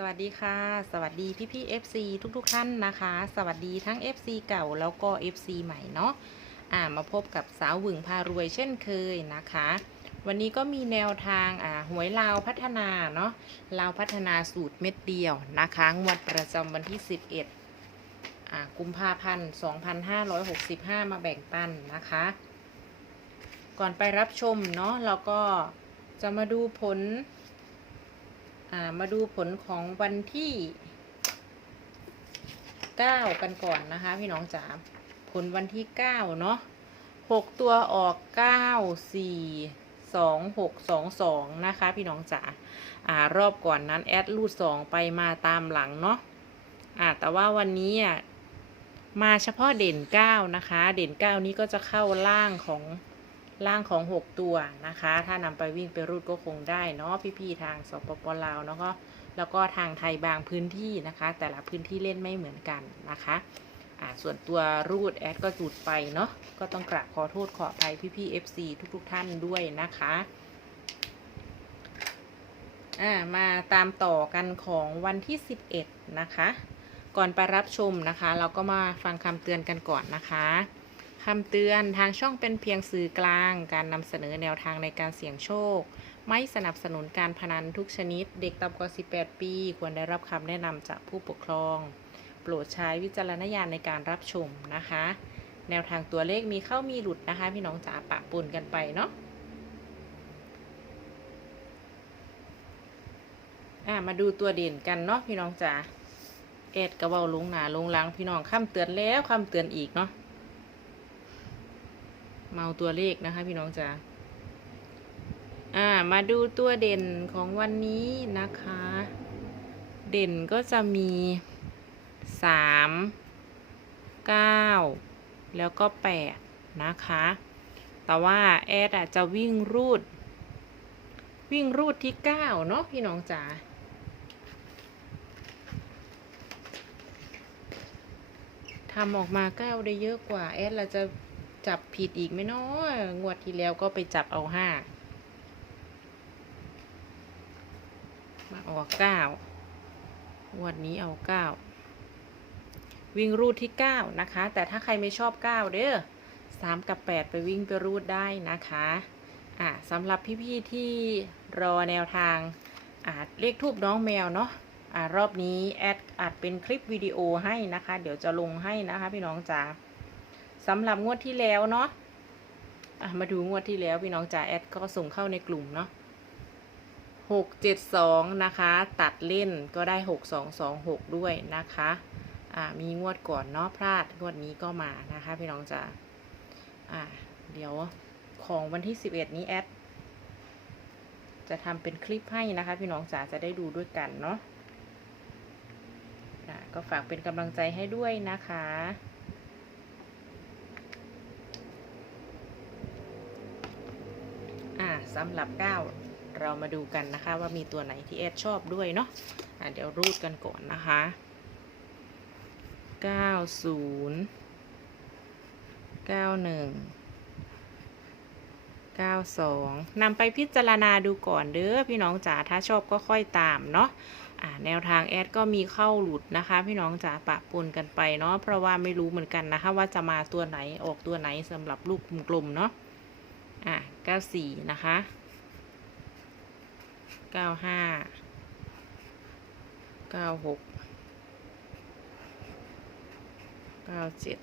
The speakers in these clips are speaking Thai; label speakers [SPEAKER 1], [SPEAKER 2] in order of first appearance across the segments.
[SPEAKER 1] สวัสดีค่ะ สวัสดีพี่พี่ FC ทุกๆท่านนะคะ สวัสดีทั้ง FC เก่าแล้วก็ FC ใหม่เนาะอ่ามาพบกับสาวหวึงพารวยเช่นเคยนะคะ วันนี้ก็มีแนวทางอ่าหวยลาวพัฒนาเนาะลาวพัฒนาสูตรเม็ดเดียวนะคะงวดประจำวันที่ 11อ่ากุมภาพันธ์2565 มาแบ่งปันนะคะ ก่อนไปรับชมเนาะเราก็จะมาดูผล มาดูผลของวันที่ 9 กันก่อนนะคะ พี่น้องจ๋าผลวันที่ 9 เนาะ6 ตัวออก 9 4 2 6 2 2 นะคะ พี่น้องจ๋าอ่ารอบก่อนนั้น แอดรูด 2 ไปมาตามหลังเนาะอ่าแต่ว่าวันนี้อะมาเฉพาะเด่น 9 นะคะ เด่น 9 นี้ก็จะเข้าล่างของ ล่างของ 6 ตัวนะคะ ถ้านำไปวิ่งไปรูดก็คงได้เนาะพี่ๆทางสปปลาวแล้วก็แล้วก็ทางไทยบางพื้นที่นะคะ แต่ละพื้นที่เล่นไม่เหมือนกันนะคะอ่าส่วนตัวรูดแอดก็จุดไปเนาะก็ต้องกราบขอโทษขออภัยพี่ๆ FC ทุกๆท่านด้วยนะคะอ่ามาตามต่อกันของวันที่ 11 นะคะ ก่อนไปรับชมนะคะ เราก็มาฟังคำเตือนกันก่อนนะคะ คำเตือนทางช่องเป็นเพียงสื่อกลาง การนำเสนอแนวทางในการเสี่ยงโชค ไม่สนับสนุนการพนันทุกชนิด เด็กต่ำกว่า 18 ปี ควรได้รับคำแนะนำจากผู้ปกครอง โปรดใช้วิจารณญาณในการรับชมนะคะ แนวทางตัวเลขมีเข้ามีหลุดนะคะ พี่น้องจ๋าปะปนกันไปเนาะอะมาดูตัวเด่นกันเนาะพี่น้องจ๋าเอ็ดกระเบาลงหนาลงลังพี่น้องคำเตือนแล้วคำเตือนอีกเนาะ เมาตัวเลขนะคะพี่น้องจ๋าอ่า มาดูตัวเด่นของวันนี้นะคะ เด่นก็จะมีสามเก้าแล้วก็แปดนะคะ แต่ว่าแอดอาจจะวิ่งรูด วิ่งรูดที่เก้าเนาะพี่น้องจ๋าทำออกมาเก้าได้เยอะกว่าแอดเราจะ จับผิดอีกไหมเนาะงวดที่แล้วก็ไปจับเอาห้ามาออกเก้างวดนี้เอาเก้าวิ่งรูดที่เก้านะคะ แต่ถ้าใครไม่ชอบเก้าเด้อสามกับแปดไปวิ่งไปรูดได้นะคะอ่าสำหรับพี่ๆที่รอแนวทางอ่าเลขทูบน้องแมวเนาะอ่ารอบนี้แอดอัดเป็นคลิปวิดีโอให้นะคะ เดี๋ยวจะลงให้นะคะพี่น้องจ๋า สำหรับงวดที่แล้วเนาะะมาดูงวดที่แล้วพี่น้องจ่าแอดก็ส่งเข้าในกลุ่มเนาะหกเจ็ดสองนะคะ ตัดเล่นก็ได้หกสองสองหกด้วยนะคะอ่ามีงวดก่อนเนาะพลาดงวดนี้ก็มานะคะพี่น้องจ๋าอ่าเดี๋ยวของวันที่สิบเอ็ดนี้แอดจะทำเป็นคลิปให้นะคะ พี่น้องจ๋าจะได้ดูด้วยกันเนาะก็ฝากเป็นกำลังใจให้ด้วยนะคะ อ่า สำหรับ 9 เรามาดูกันนะคะว่ามีตัวไหนที่แอดชอบด้วยเนาะอ่าเดี๋ยวรูดกันก่อนนะคะ 90 91 92นำไปพิจารณาดูก่อนเด้อพี่น้องจ๋าถ้าชอบก็ค่อยตามเนาะอ่าแนวทางแอดก็มีเข้าหลุดนะคะ พี่น้องจ๋าปะปนกันไปเนาะเพราะว่าไม่รู้เหมือนกันนะคะ ว่าจะมาตัวไหนออกตัวไหนสำหรับลูกกลมๆเนาะ อะเก้าสี่นะคะเก้าห้าเก้าหกเก้าเจ็ด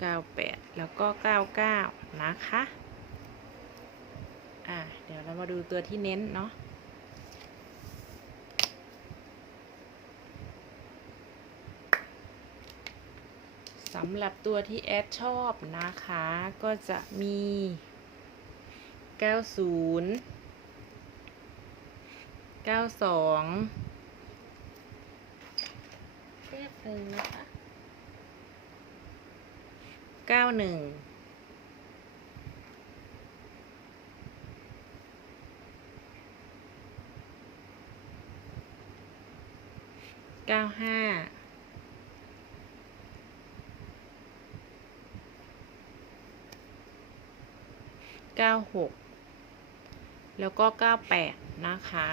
[SPEAKER 1] เก้าแปดแล้วก็เก้าเก้านะคะ อะเดี๋ยวเรามาดูตัวที่เน้นเนาะ สำหรับตัวที่แอดชอบนะคะ ก็จะมี 90 92แป๊บหนึ่งนะคะ 91 95 96 แล้วก็ 98 นะคะ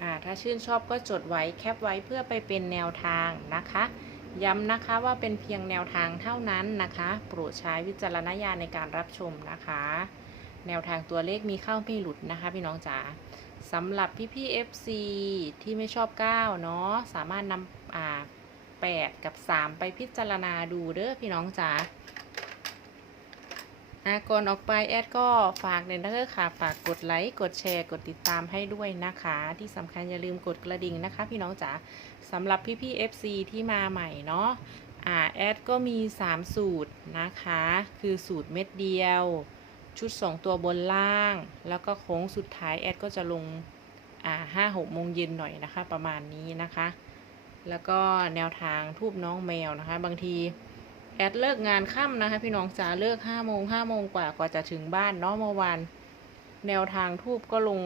[SPEAKER 1] อ่าถ้าชื่นชอบก็จดไว้แคปไว้เพื่อไปเป็นแนวทางนะคะ ย้ำนะคะว่าเป็นเพียงแนวทางเท่านั้นนะคะโปรดใช้วิจารณญาณในการรับชมนะคะ แนวทางตัวเลขมีเข้าไม่หลุดนะคะ พี่น้องจ๋าสำหรับพี่พี่ FC ที่ไม่ชอบ 9 เนาะสามารถนำอ่า8 กับ 3 ไปพิจารณาดูเด้อพี่น้องจ๋า อะก่อนออกไปแอดก็ฝากเนะเด้อค่ะ ฝากกดไลค์กดแชร์กดติดตามให้ด้วยนะคะ ที่สำคัญอย่าลืมกดกระดิ่งนะคะ พี่น้องจ๋าสำหรับพี่พี่ๆ FC ที่มาใหม่เนาะอ่าแอดก็มี 3 สูตรนะคะ คือสูตรเม็ดเดียว ชุด 2 ตัวบนล่าง แล้วก็โค้งสุดท้ายแอดก็จะลงอ่าห้าหกโมงเย็นหน่อยนะคะ ประมาณนี้นะคะ แล้วก็แนวทางทูบน้องแมวนะคะ บางที แอดเลิกงานค่ำนะคะ พี่น้องจ๋าเลิกห้าโมงห้าโมงกว่ากว่าจะถึงบ้านเนาะเมื่อวานแนวทางทูบก็ลง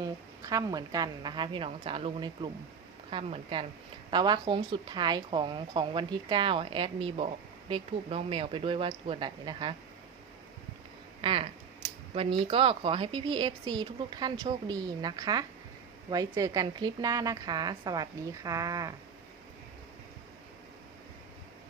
[SPEAKER 1] ค่ำเหมือนกันนะคะ พี่น้องจ๋าลงในกลุ่มค่ำเหมือนกัน แต่ว่าโค้งสุดท้ายของของวันที่9แอดมีบอกเลขทูบน้องแมวไปด้วยว่าตัวไหนนะคะ อะวันนี้ก็ขอให้พี่พี่ๆ FC ทุกๆท่านโชคดีนะคะ ไว้เจอกันคลิปหน้านะคะ สวัสดีค่ะ